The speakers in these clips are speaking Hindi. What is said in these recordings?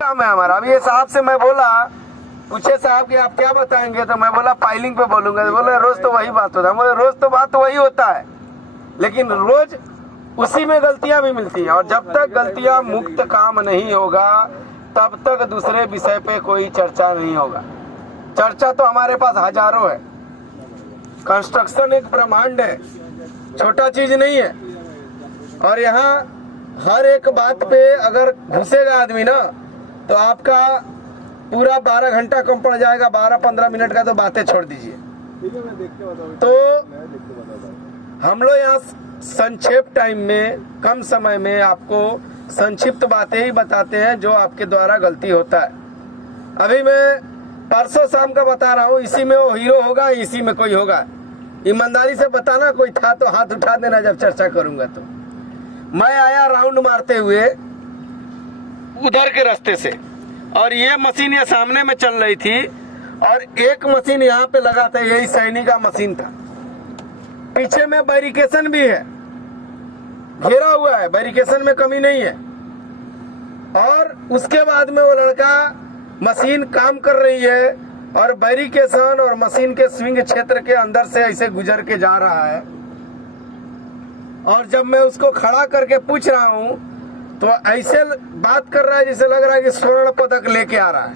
काम है हमारा। अभी ये साहब से मैं बोला, पूछे साहब कि आप क्या बताएंगे, तो मैं बोला फाइलिंग पे बोलूंगा। तो बोले रोज तो वही बात होता है। बोले रोज तो बात वही होता है, लेकिन रोज उसी में गलतियां भी मिलती हैं। और जब तक गलतियां मुक्त काम नहीं होगा तब तक दूसरे विषय पे कोई चर्चा नहीं होगा। चर्चा तो हमारे पास हजारों है। कंस्ट्रक्शन एक ब्रह्मांड है, छोटा चीज नहीं है। और यहाँ हर एक बात पे अगर घुसेगा आदमी ना, तो आपका पूरा 12 घंटा कम पड़ जाएगा। 12-15 मिनट का तो बातें छोड़ दीजिए। तो हम लोग यहाँ संक्षेप टाइम में, कम समय में आपको संक्षिप्त बातें ही बताते हैं जो आपके द्वारा गलती होता है। अभी मैं परसों शाम का बता रहा हूँ, इसी में वो हीरो होगा, इसी में कोई होगा। ईमानदारी से बताना, कोई था तो हाथ उठा देना जब चर्चा करूंगा। तो मैं आया राउंड मारते हुए उधर के रास्ते से, और ये मशीन ये सामने में चल रही थी, और एक मशीन यहाँ पे लगा था, यही सैनी का मशीन था। पीछे में बैरिकेशन भी है, घेरा हुआ है, बैरिकेशन में कमी नहीं है। और उसके बाद में वो लड़का मशीन काम कर रही है, और बैरिकेशन और मशीन के स्विंग क्षेत्र के अंदर से ऐसे गुजर के जा रहा है। और जब मैं उसको खड़ा करके पूछ रहा हूं, तो ऐसे बात कर रहा है जैसे लग रहा है कि स्वर्ण पदक लेके आ रहा है।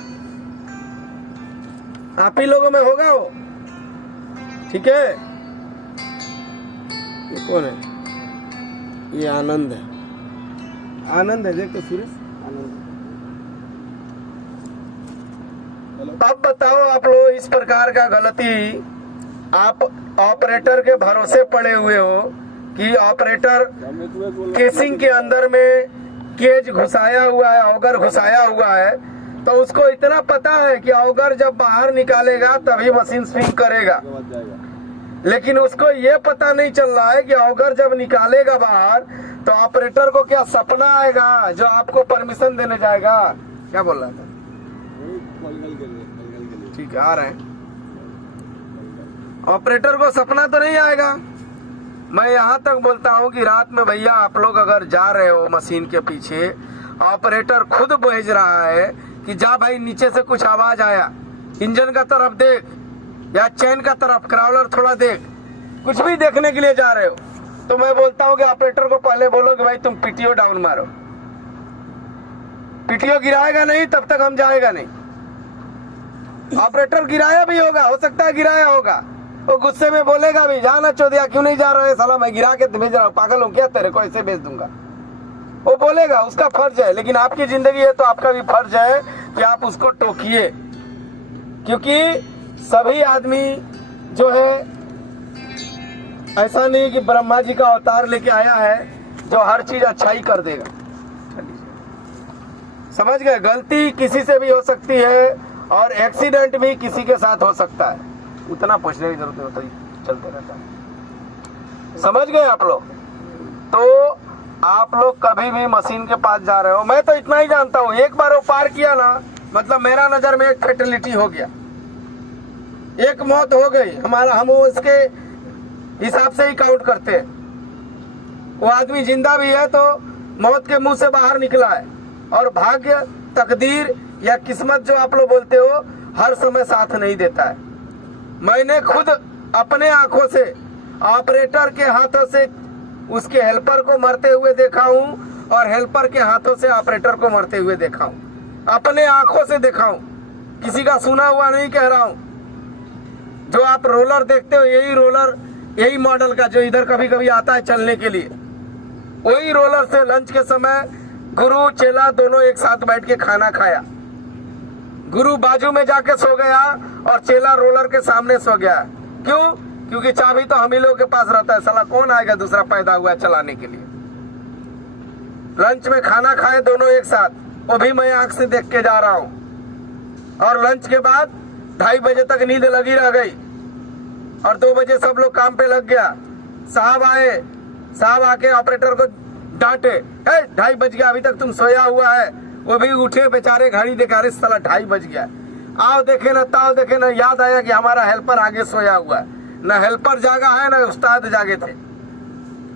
आप ही लोगों में होगा वो, ठीक है। ये कौन है? ये आनंद है। आनंद है, देख तो सुरेश, आनंद। अब बताओ आप लोग, इस प्रकार का गलती आप ऑपरेटर के भरोसे पड़े हुए हो कि ऑपरेटर केसिंग के अंदर में केज घुसाया हुआ है, ऑगर घुसाया हुआ है, तो उसको इतना पता है कि ऑगर जब बाहर निकालेगा तभी मशीन स्विंग करेगा। लेकिन उसको ये पता नहीं चल रहा है कि ऑगर जब निकालेगा बाहर तो ऑपरेटर को क्या सपना आएगा जो आपको परमिशन देने जाएगा। क्या बोल रहा था? ठीक है, आ रहे हैं। ऑपरेटर को सपना तो नहीं आएगा। मैं यहाँ तक बोलता हूँ कि रात में भैया आप लोग अगर जा रहे हो मशीन के पीछे, ऑपरेटर खुद भेज रहा है कि जा भाई नीचे से कुछ आवाज आया, इंजन का तरफ देख या चैन का तरफ, क्राउलर थोड़ा देख, कुछ भी देखने के लिए जा रहे हो, तो मैं बोलता हूँ कि ऑपरेटर को पहले बोलो कि भाई तुम पीटीओ डाउन मारो। पीटीओ गिराएगा नहीं तब तक हम जाएगा नहीं। ऑपरेटर गिराया भी होगा, हो सकता है गिराया होगा, वो गुस्से में बोलेगा भी, जाना चौधिया क्यों नहीं जा रहे साला, मैं गिरा के भेज रहा हूँ, पागल हूँ क्या, तेरे को ऐसे भेज दूंगा। वो बोलेगा, उसका फर्ज है। लेकिन आपकी जिंदगी है तो आपका भी फर्ज है कि आप उसको टोकिए, क्योंकि सभी आदमी जो है, ऐसा नहीं कि ब्रह्मा जी का अवतार लेके आया है जो हर चीज अच्छाई कर देगा। समझ गए? गलती किसी से भी हो सकती है और एक्सीडेंट भी किसी के साथ हो सकता है। उतना पूछने की जरूरत होती, चलते रहता है। समझ गए आप लोग? तो आप लोग कभी भी मशीन के पास जा रहे हो, मैं तो इतना ही जानता हूँ, एक बार वो पार किया ना, मतलब मेरा नजर में एक फैटेलिटी हो गया, एक मौत हो गई हमारा। हम वो इसके हिसाब से ही काउंट करते हैं। वो आदमी जिंदा भी है तो मौत के मुंह से बाहर निकला है। और भाग्य, तकदीर या किस्मत जो आप लोग बोलते हो, हर समय साथ नहीं देता है। मैंने खुद अपने आंखों से ऑपरेटर के हाथों से उसके हेल्पर को मरते हुए देखा हूँ, और हेल्पर के हाथों से ऑपरेटर को मरते हुए देखा हूँ। अपने आंखों से देखा हूँ, किसी का सुना हुआ नहीं कह रहा हूँ। जो आप रोलर देखते हो, यही रोलर, यही मॉडल का जो इधर कभी कभी आता है चलने के लिए, वही रोलर से लंच के समय गुरु चेला दोनों एक साथ बैठ के खाना खाया। गुरु बाजू में जाके सो गया और चेला रोलर के सामने सो गया। क्यों? क्योंकि चाबी तो हम ही लोग के पास रहता है, साला कौन आएगा दूसरा पैदा हुआ चलाने के लिए। लंच में खाना खाए दोनों एक साथ, वो भी मैं आंख से देख के जा रहा हूँ। और लंच के बाद 2:30 बजे तक नींद लगी रह गई, और 2 बजे सब लोग काम पे लग गया। साहब आए, साहब आके ऑपरेटर को डांटे, 2:30 बज गया, अभी तक तुम सोया हुआ है। वो भी उठे बेचारे, घड़ी देखा, अरे साला 2:30 बज गया। आओ देखे ना, ताओ देखे ना, याद आया कि हमारा हेल्पर आगे सोया हुआ है। न हेल्पर जागा है न उस्ताद जागे थे,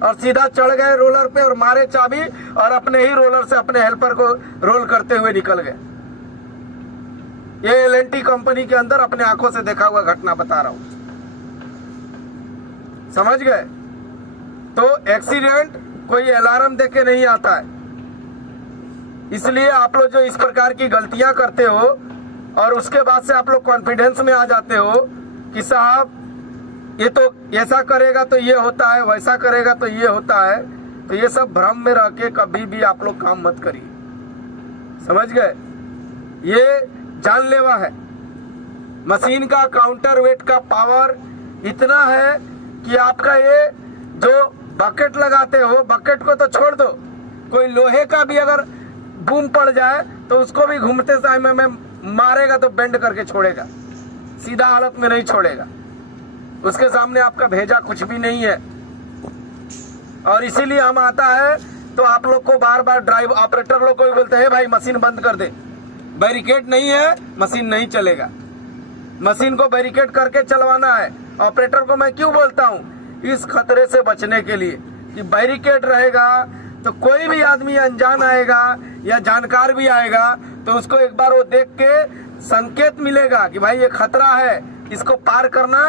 और सीधा चढ़ गए रोलर पे और मारे चाबी, और अपने ही रोलर से अपने हेल्पर को रोल करते हुए निकल गए। ये L&T कंपनी के अंदर अपने आंखों से देखा हुआ घटना बता रहा हूं, समझ गए। तो एक्सीडेंट कोई अलार्म देके नहीं आता है, इसलिए आप लोग जो इस प्रकार की गलतियां करते हो और उसके बाद से आप लोग कॉन्फिडेंस में आ जाते हो कि साहब ये तो ऐसा करेगा तो ये होता है, वैसा करेगा तो ये होता है, तो ये सब भ्रम में रह के कभी भी आप लोग काम मत करिए, समझ गए। ये जानलेवा है। मशीन का काउंटर वेट का पावर इतना है कि आपका ये जो बकेट लगाते हो, बकेट को तो छोड़ दो, कोई लोहे का भी अगर बूम पड़ जाए तो उसको भी घूमते समय में मारेगा तो बेंड करके छोड़ेगा, सीधा हालत में नहीं छोड़ेगा। उसके सामने आपका भेजा कुछ भी नहीं है। और इसीलिए हम आता है तो आप लोग को बार बार ड्राइव ऑपरेटर लोग को भी बोलते हैं भाई मशीन बंद कर दे, बैरिकेड नहीं है मशीन नहीं चलेगा, मशीन को बैरिकेड करके चलवाना है। ऑपरेटर को मैं क्यों बोलता हूँ, इस खतरे से बचने के लिए कि बैरिकेड रहेगा तो कोई भी आदमी अनजान आएगा या जानकार भी आएगा तो उसको एक बार वो देख के संकेत मिलेगा कि भाई ये खतरा है, इसको पार करना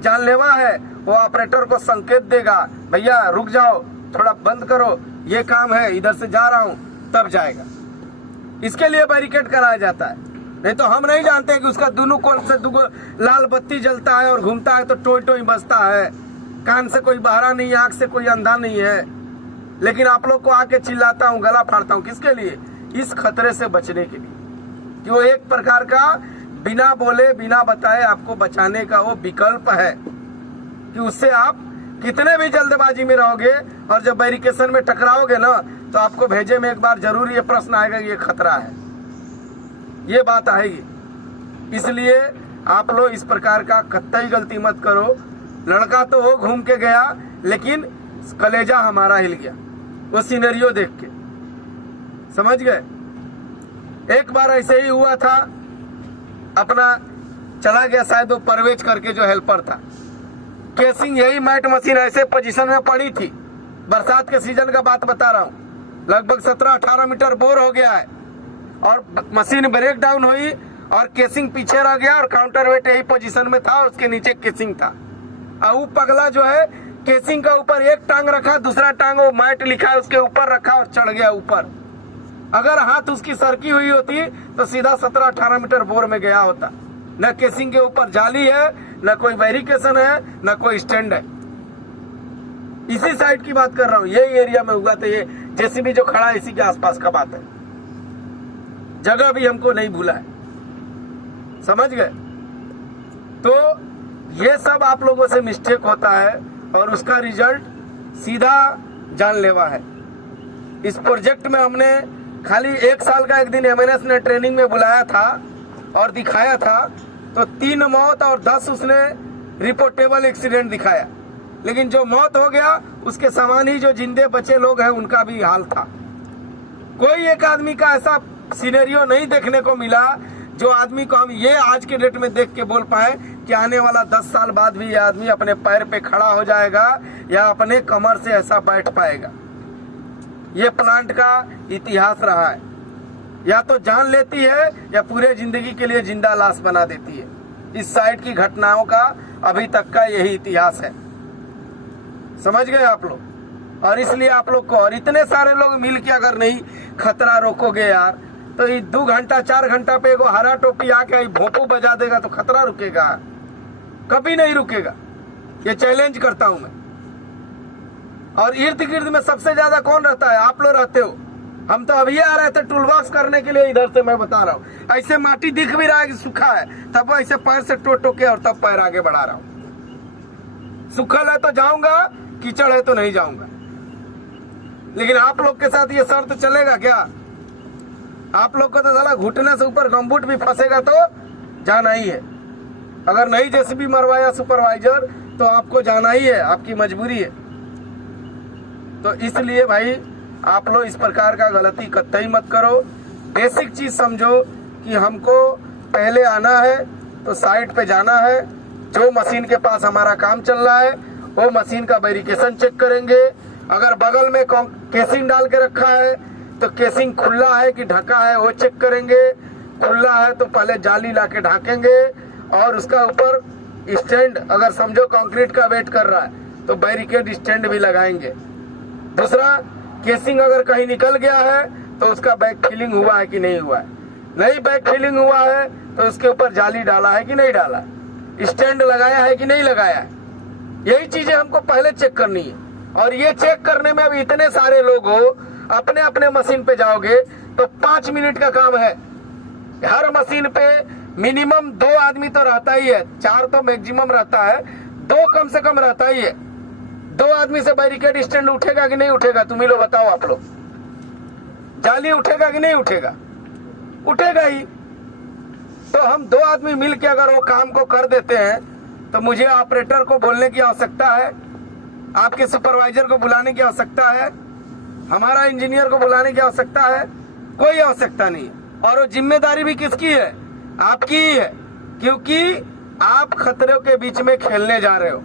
जानलेवा है। वो ऑपरेटर को संकेत देगा, भैया रुक जाओ, थोड़ा बंद करो, ये काम है, इधर से जा रहा हूँ, तब जाएगा। इसके लिए बैरिकेड कराया जाता है। नहीं तो हम नहीं जानते कि उसका दोनों कोण से दुगो लाल बत्ती जलता है और घूमता है तो टोई टोई बजता है, कान से कोई बहरा नहीं है, आंख से कोई अंधा नहीं है, लेकिन आप लोग को आके चिल्लाता हूँ, गला फाड़ता हूँ, किसके लिए, इस खतरे से बचने के लिए कि वो एक प्रकार का बिना बोले बिना बताए आपको बचाने का वो विकल्प है कि उससे आप कितने भी जल्दबाजी में रहोगे और जब बैरिकेशन में टकराओगे ना तो आपको भेजे में एक बार जरूर ये प्रश्न आएगा, ये खतरा है, ये बात आएगी। इसलिए आप लोग इस प्रकार का कतई गलती मत करो। लड़का तो वो घूम के गया लेकिन कलेजा हमारा हिल गया वो सिनेरियो देख के, समझ गए। एक बार ऐसे ही हुआ था, अपना चला गया शायद वो परवेज करके जो हेल्पर था, केसिंग यही मैट मशीन ऐसे पोजीशन में पड़ी थी, बरसात के सीजन का बात बता रहा हूँ, लगभग 17-18 मीटर बोर हो गया है और मशीन ब्रेक डाउन हुई और केसिंग पीछे रह गया और काउंटर वेट यही पोजीशन में था, उसके नीचे केसिंग था। और वो पगला जो है केसिंग का ऊपर एक टांग रखा, दूसरा टांग वो मैट लिखा है उसके ऊपर रखा और चढ़ गया ऊपर। अगर हाथ उसकी सरकी हुई होती तो सीधा 17-18 मीटर बोर में गया होता। न केसिंग के ऊपर जाली है, न कोई वेरिफिकेशन है, न कोई स्टैंड है। इसी साइड की बात कर रहा हूँ, यही एरिया में हुआ। तो ये जेसीबी जो खड़ा है इसी के आसपास का बात है, जगह भी हमको नहीं भूला है, समझ गए। तो ये सब आप लोगों से मिस्टेक होता है और उसका रिजल्ट सीधा जानलेवा है। इस प्रोजेक्ट में हमने खाली 1 साल का एक दिन एमएनएस ने ट्रेनिंग में बुलाया था और दिखाया था, तो 3 मौत और 10 उसने रिपोर्टेबल एक्सीडेंट दिखाया। लेकिन जो मौत हो गया उसके समान ही जो जिंदे बचे लोग हैं उनका भी हाल था। कोई एक आदमी का ऐसा सिनेरियो नहीं देखने को मिला जो आदमी को हम ये आज के डेट में देख के बोल पाए कि आने वाला 10 साल बाद भी ये आदमी अपने पैर पे खड़ा हो जाएगा या अपने कमर से ऐसा बैठ पाएगा। ये प्लांट का इतिहास रहा है, या तो जान लेती है या पूरे जिंदगी के लिए जिंदा लाश बना देती है। इस साइड की घटनाओं का अभी तक का यही इतिहास है, समझ गए आप लोग। और इसलिए आप लोग को और इतने सारे लोग मिल के अगर नहीं खतरा रोकोगे यार, तो ये 2 घंटा 4 घंटा पे एगो हरा टोपी आके भोंपू बजा देगा तो खतरा रुकेगा? कभी नहीं रुकेगा। ये चैलेंज करता हूं मैं। और इर्द गिर्द में सबसे ज्यादा कौन रहता है? आप लोग रहते हो। हम तो अभी आ रहे थे टूल बॉक्स करने के लिए, इधर से मैं बता रहा हूँ। ऐसे माटी दिख भी रहा है कि सूखा है, तब ऐसे पैर से टो के और तब पैर आगे बढ़ा रहा हूँ। सूखल है तो जाऊंगा, कीचड़ है तो नहीं जाऊंगा। लेकिन आप लोग के साथ ये शर्त चलेगा क्या? आप लोग को तो साला घुटने से ऊपर गमबूट भी फंसेगा तो जाना ही है। अगर नहीं जेसीबी मरवाया सुपरवाइजर तो आपको जाना ही है, आपकी मजबूरी है। तो इसलिए भाई आप लोग इस प्रकार का गलती कतई मत करो। बेसिक चीज समझो कि हमको पहले आना है तो साइट पे जाना है, जो मशीन के पास हमारा काम चल रहा है वो मशीन का वेरिफिकेशन चेक करेंगे। अगर बगल में केसिंग डाल के रखा है तो केसिंग खुला है कि ढका है वो चेक करेंगे। खुला है तो पहले जाली ला के ढाकेंगे और उसका ऊपर स्टैंड, अगर समझो कंक्रीट का वेट कर रहा है तो बैरिकेड स्टैंड भी लगाएंगे। दूसरा, केसिंग अगर कहीं निकल गया है तो उसका बैक फिलिंग हुआ है कि नहीं हुआ है, नहीं बैक फिलिंग हुआ है तो उसके ऊपर जाली डाला है कि नहीं डाला, स्टैंड लगाया है कि नहीं लगाया है। यही चीजें हमको पहले चेक करनी है। और ये चेक करने में अब इतने सारे लोग हो, अपने अपने मशीन पे जाओगे तो 5 मिनट का काम है। हर मशीन पे मिनिमम 2 आदमी तो रहता ही है, 4 तो मैक्सिमम रहता है, 2 कम से कम रहता ही है। 2 आदमी से बैरिकेड स्टैंड उठेगा कि नहीं उठेगा, तुम ही लोग बताओ। आप लोग, जाली उठेगा कि नहीं उठेगा, उठेगा ही। तो हम 2 आदमी मिल के अगर वो काम को कर देते हैं तो मुझे ऑपरेटर को बोलने की आवश्यकता है, आपके सुपरवाइजर को बुलाने की आवश्यकता है, हमारा इंजीनियर को बुलाने की आवश्यकता है, कोई आवश्यकता नहीं। और वो जिम्मेदारी भी किसकी है, आपकी ही है, क्योंकि आप खतरों के बीच में खेलने जा रहे हो।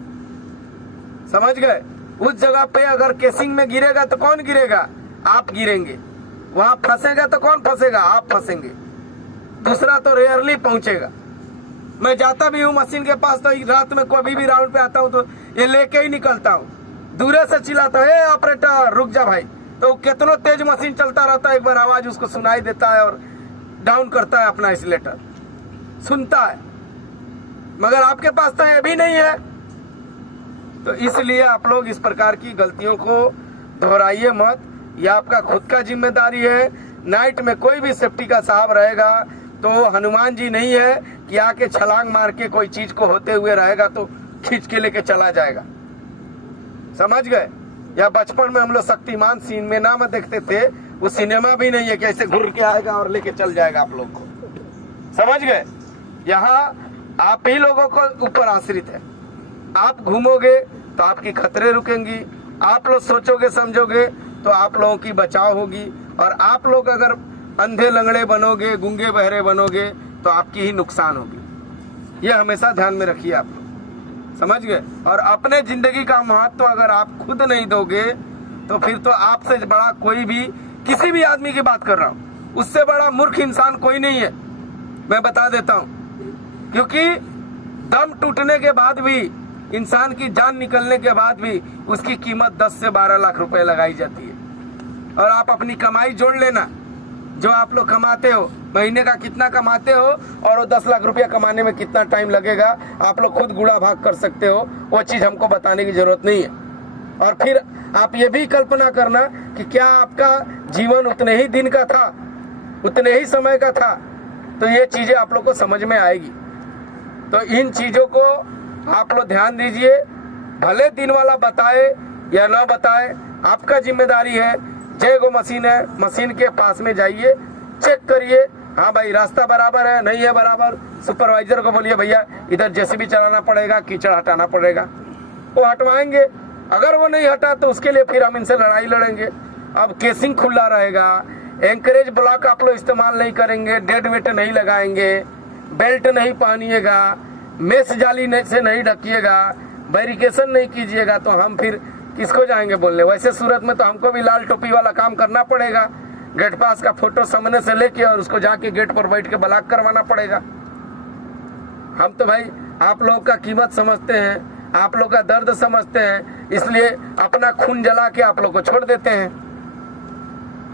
समझ गए। उस जगह पे अगर केसिंग में गिरेगा तो कौन गिरेगा, आप गिरेंगे। वहां फंसेगा तो कौन फंसेगा, आप फंसेंगे। दूसरा तो रेयरली पहुंचेगा। मैं जाता भी हूँ मशीन के पास तो रात में कभी भी राउंड पे आता हूँ तो ये लेके ही निकलता हूँ, दूरे से चिल्लाता है, ऑपरेटर रुक जा भाई। तो कितना तेज मशीन चलता रहता है, एक बार आवाज उसको सुनाई देता है और डाउन करता है अपना आइसोलेटर, सुनता है। मगर आपके पास तो ये भी नहीं है। तो इसलिए आप लोग इस प्रकार की गलतियों को दोहराइए मत। यह आपका खुद का जिम्मेदारी है। नाइट में कोई भी सेफ्टी का साहब रहेगा तो हनुमान जी नहीं है कि आके छलांग मार के कोई चीज को होते हुए रहेगा तो खींच के लेके चला जाएगा। समझ गए। या बचपन में हम लोग शक्तिमान सिनेमा में देखते थे, वो सिनेमा भी नहीं है कि ऐसे घुर के आएगा और लेके चल जाएगा आप लोग को। समझ गए। यहाँ आप ही लोगों को ऊपर आश्रित है। आप घूमोगे तो आपकी खतरे रुकेंगी, आप लोग सोचोगे समझोगे तो आप लोगों की बचाव होगी। और आप लोग अगर अंधे लंगड़े बनोगे, गूंगे बहरे बनोगे तो आपकी ही नुकसान होगी। ये हमेशा ध्यान में रखिए आप लोग। समझ गए। और अपने जिंदगी का महत्व अगर आप खुद नहीं दोगे तो फिर तो आपसे बड़ा कोई भी, किसी भी आदमी की बात कर रहा हूँ, उससे बड़ा मूर्ख इंसान कोई नहीं है, मैं बता देता हूँ। क्योंकि दम टूटने के बाद भी, इंसान की जान निकलने के बाद भी उसकी कीमत 10 से 12 लाख रुपए लगाई जाती है। और आप अपनी कमाई जोड़ लेना, जो आप लोग कमाते हो, महीने का कितना कमाते हो और वो 10 लाख रुपया कमाने में कितना टाइम लगेगा, आप लोग खुद गुड़ा भाग कर सकते हो। वो चीज हमको बताने की जरूरत नहीं है। और फिर आप ये भी कल्पना करना कि क्या आपका जीवन उतने ही दिन का था, उतने ही समय का था, तो ये चीजें आप लोग को समझ में आएगी। तो इन चीजों को आप लोग ध्यान दीजिए। भले दिन वाला बताए या ना बताए, आपका जिम्मेदारी है। जय गो मशीन है, मशीन के पास में जाइए, चेक करिए, हाँ भाई रास्ता बराबर है, नहीं है बराबर। सुपरवाइजर को बोलिए भैया इधर जेसीबी चलाना पड़ेगा, कीचड़ हटाना पड़ेगा, वो हटवाएंगे। अगर वो नहीं हटा तो उसके लिए फिर हम इनसे लड़ाई लड़ेंगे। अब केसिंग खुला रहेगा, एंकरेज ब्लॉक आप लोग इस्तेमाल नहीं करेंगे, डेड वेट नहीं लगाएंगे, बेल्ट नहीं पहनिएगा, मेस जाली से नहीं ढकिएगा, बैरिकेशन नहीं कीजिएगा, तो हम फिर किसको जाएंगे बोलने। वैसे सूरत में तो हमको भी लाल टोपी वाला काम करना पड़ेगा, गेट पास का फोटो सामने से लेके और उसको जाके गेट पर बैठ के ब्लॉक करवाना पड़ेगा। हम तो भाई आप लोगों का कीमत समझते हैं, आप लोग का दर्द समझते हैं, इसलिए अपना खून जला के आप लोग को छोड़ देते हैं।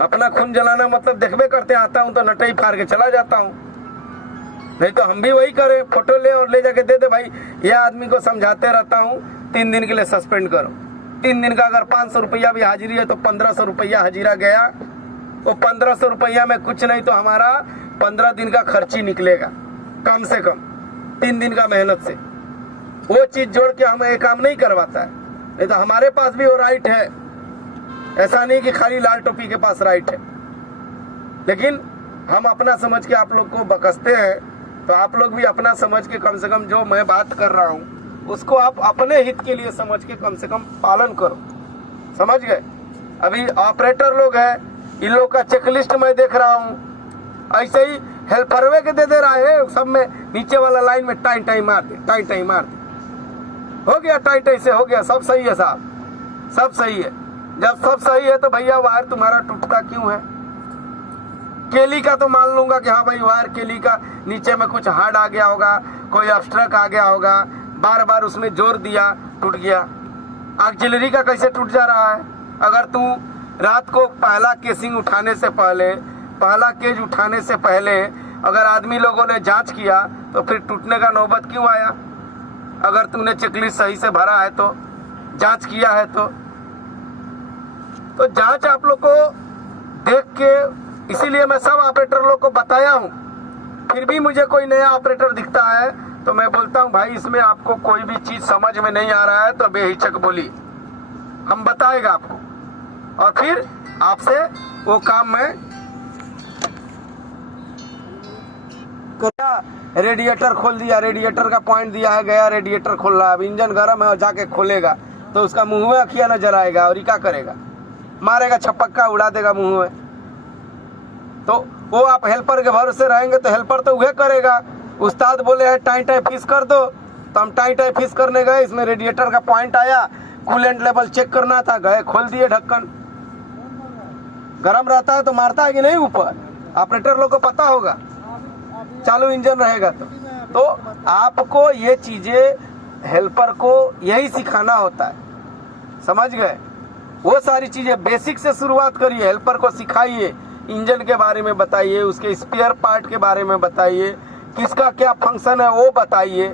अपना खून जलाना मतलब देखबे करते, आता हूँ तो नटई फाड़ के चला जाता हूँ। नहीं तो हम भी वही करें, फोटो ले और ले जाके दे दे भाई। ये आदमी को समझाते रहता हूँ 3 दिन के लिए सस्पेंड करो। 3 दिन का अगर 500 रुपया भी हाजिरी है तो 1500 रुपया हाजिरा गया। वो 1500 रुपया में कुछ नहीं तो हमारा 15 दिन का खर्ची निकलेगा कम से कम, 3 दिन का मेहनत से। वो चीज जोड़ के हमें ये काम नहीं करवाता है। नहीं तो हमारे पास भी वो राइट है, ऐसा नहीं कि खाली लाल टोपी के पास राइट है। लेकिन हम अपना समझ के आप लोग को बकसते हैं, तो आप लोग भी अपना समझ के कम से कम जो मैं बात कर रहा हूँ उसको आप अपने हित के लिए समझ के कम से कम पालन करो। समझ गए। अभी ऑपरेटर लोग हैं, इन लोग का चेकलिस्ट मैं देख रहा हूँ, ऐसे ही हेल्परवे के दे रहा है सब में, नीचे वाला लाइन में टाई टाई मार दे, टाई टाई मार दे, हो गया टाई टाई से हो गया, सब सही है साहब, सब सही है। जब सब सही है तो भैया वायर तुम्हारा टूटता क्यों है? केली का तो मान लूंगा कि हाँ भाई वायर केली का नीचे में कुछ हार्ड आ गया होगा, कोई ऑब्स्ट्रक आ गया होगा, बार बार उसमें जोर दिया टूट गया। ऑक्सिलरी का कैसे टूट जा रहा है? अगर तू रात को पहला केसिंग उठाने से पहले, पहला केज उठाने से पहले अगर आदमी लोगों ने जांच किया तो फिर टूटने का नौबत क्यों आया? अगर तुमने चेकलिस्ट सही से भरा है तो, जांच किया है तो जांच आप लोग को देख के, इसीलिए मैं सब ऑपरेटर लोग को बताया हूँ। फिर भी मुझे कोई नया ऑपरेटर दिखता है तो मैं बोलता हूँ भाई इसमें आपको कोई भी चीज समझ में नहीं आ रहा है तो बेहिचक बोलिए, हम बताएगा आपको, और फिर आपसे वो काम में रेडिएटर खोल दिया, रेडिएटर का पॉइंट दिया है, गया रेडिएटर खोल रहा है, अब इंजन गर्म है और जाके खोलेगा तो उसका मुंह में अखिया नजर आएगा और ये क्या करेगा? मारेगा, छपक्का उड़ा देगा मुंह में। तो वो आप हेल्पर के भरोसे रहेंगे तो हेल्पर तो वह करेगा। उस्ताद बोले है टाई टाई फिश कर दो तो हम टाई टाई फिश करने गए, इसमें रेडिएटर का पॉइंट आया, कूलेंट लेवल चेक करना था, गए खोल दिए ढक्कन। गरम रहता है तो मारता है कि नहीं ऊपर? ऑपरेटर लोग को पता होगा, चालू इंजन रहेगा तो आपको ये चीजें हेल्पर को यही सिखाना होता है, समझ गए? वो सारी चीजें बेसिक से शुरुआत करिए, हेल्पर को सिखाइए, इंजन के बारे में बताइए, उसके स्पेयर पार्ट के बारे में बताइए, किसका क्या फंक्शन है वो बताइए।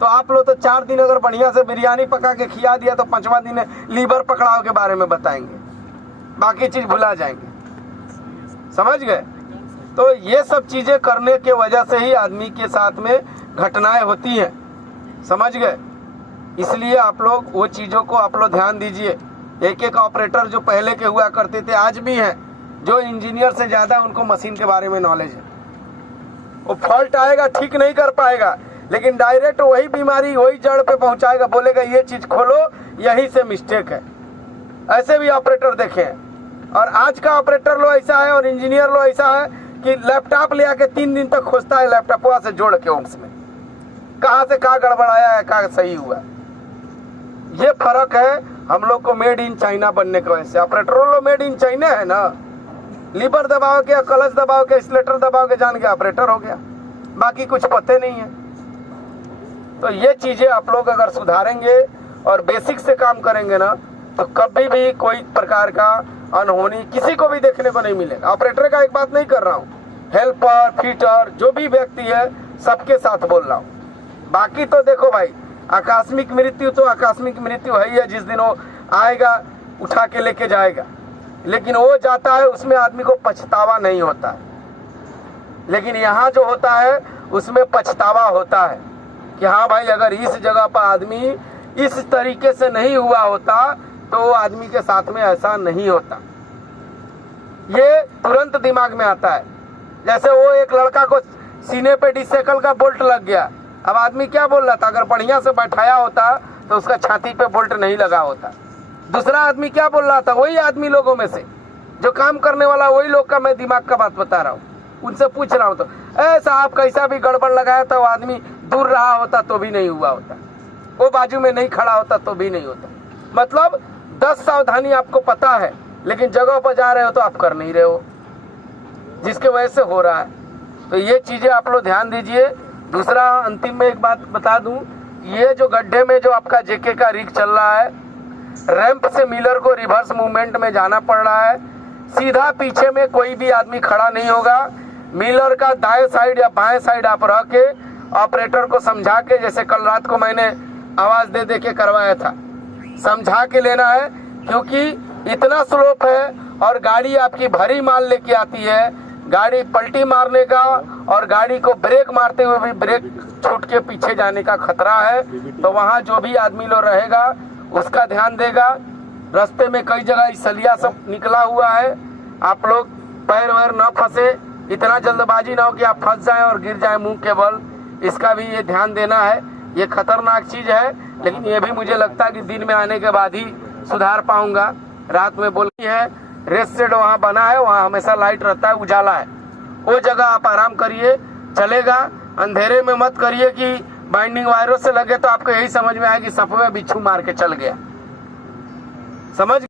तो आप लोग तो 4 दिन अगर बढ़िया से बिरयानी पका के खिला दिया तो 5वां दिन लीवर पकड़ाव के बारे में बताएंगे, बाकी चीज भुला जाएंगे, समझ गए? तो ये सब चीजें करने के वजह से ही आदमी के साथ में घटनाएं होती हैं, समझ गए? इसलिए आप लोग वो चीजों को आप लोग ध्यान दीजिए। एक एक ऑपरेटर जो पहले के हुआ करते थे आज भी हैं, जो इंजीनियर से ज्यादा उनको मशीन के बारे में नॉलेज है। वो फॉल्ट आएगा ठीक नहीं कर पाएगा, लेकिन डायरेक्ट वही बीमारी वही जड़ पे पहुंचाएगा, बोलेगा ये चीज खोलो, यही से मिस्टेक है। ऐसे भी ऑपरेटर देखे हैं। और आज का ऑपरेटर लो ऐसा है और इंजीनियर लो ऐसा है कि लैपटॉप ले आके 3 दिन तक खोजता है लैपटॉप से जोड़ के उसमें कहाँ से कहाँ गड़बड़ाया है, कहाँ सही हुआ। ये फर्क है हम लोग को मेड इन चाइना बनने की वजह से। ऑपरेटरों लोग मेड इन चाइना है ना, लीवर दबाव के, क्लच दबाव के, एक्सीलरेटर दबाव के जान के ऑपरेटर हो गया, बाकी कुछ पते नहीं है। तो ये चीजें आप लोग अगर सुधारेंगे और बेसिक से काम करेंगे ना तो कभी भी कोई प्रकार का अनहोनी किसी को भी देखने को नहीं मिलेगा। ऑपरेटर का एक बात नहीं कर रहा हूँ, हेल्पर, फीटर, जो भी व्यक्ति है सबके साथ बोल रहा हूँ। बाकी तो देखो भाई, आकस्मिक मृत्यु तो आकस्मिक मृत्यु है ही है, जिस दिन वो आएगा उठा के लेके जाएगा, लेकिन वो जाता है उसमें आदमी को पछतावा नहीं होता है। लेकिन यहाँ जो होता है उसमें पछतावा होता है कि हाँ भाई अगर इस जगह पर आदमी इस तरीके से नहीं हुआ होता तो वो आदमी के साथ में ऐसा नहीं होता। ये तुरंत दिमाग में आता है। जैसे वो एक लड़का को सीने पे डिसेकल का बोल्ट लग गया, अब आदमी क्या बोल रहा था, अगर बढ़िया से बैठाया होता तो उसका छाती पे बोल्ट नहीं लगा होता। दूसरा आदमी क्या बोल रहा था, वही आदमी लोगों में से जो काम करने वाला वही लोग का मैं दिमाग का बात बता रहा हूँ, उनसे पूछ रहा हूँ। तो साहब कैसा भी गड़बड़ लगाया था, वो आदमी दूर रहा होता तो भी नहीं हुआ होता, वो बाजू में नहीं खड़ा होता तो भी नहीं होता। मतलब 10 सावधानी आपको पता है, लेकिन जगह पर जा रहे हो तो आप कर नहीं रहे हो, जिसके वजह से हो रहा है। तो ये चीजें आप लोग ध्यान दीजिए। दूसरा अंतिम में एक बात बता दूं, ये जो गड्ढे में जो आपका जेके का रिग चल रहा है, रैंप से मिलर को रिवर्स मूवमेंट में जाना पड़ रहा है। सीधा पीछे में कोई भी आदमी खड़ा नहीं होगा। मिलर का दाएं साइड या बाएं साइड आप रह के ऑपरेटर को समझा के, जैसे कल रात को मैंने आवाज दे दे के करवाया था, समझा के लेना है, क्योंकि इतना स्लोप है और गाड़ी आपकी भरी माल लेके आती है। गाड़ी पलटी मारने का और गाड़ी को ब्रेक मारते हुए भी ब्रेक छूट के पीछे जाने का खतरा है। तो वहाँ जो भी आदमी लोग रहेगा उसका ध्यान देगा। रास्ते में कई जगह इसलिया सब निकला हुआ है, आप लोग पैर वैर न फंसे, इतना जल्दबाजी ना हो कि आप फंस जाएं और गिर जाएं मुंह के बल, इसका भी ये ध्यान देना है। ये खतरनाक चीज है, लेकिन ये भी मुझे लगता है कि दिन में आने के बाद ही सुधार पाऊंगा। रात में बोली है रेस्ट शेड वहाँ बना है, वहाँ हमेशा लाइट रहता है, उजाला है, वो जगह आप आराम करिए, चलेगा। अंधेरे में मत करिए कि बाइंडिंग वायरों से लगे तो आपको यही समझ में आएगी सफवे बिच्छू मार के चल गया, समझ